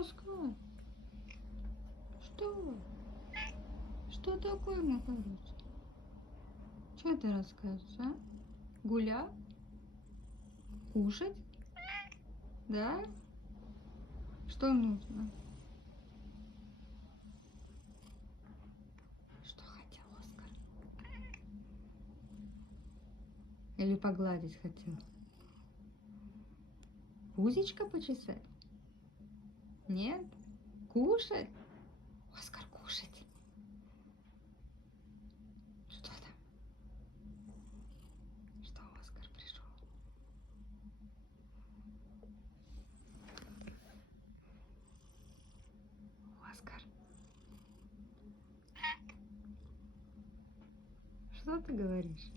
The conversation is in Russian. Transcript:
Оскар, что? Что такое, мой хороший? Что ты расскажешь, а? Гулять? Кушать? Да? Что нужно? Что хотел Оскар? Или погладить хотел? Пузечко почесать? Нет? Кушать? Оскар, кушать. Что там? Что Оскар пришел? Оскар. Что ты говоришь?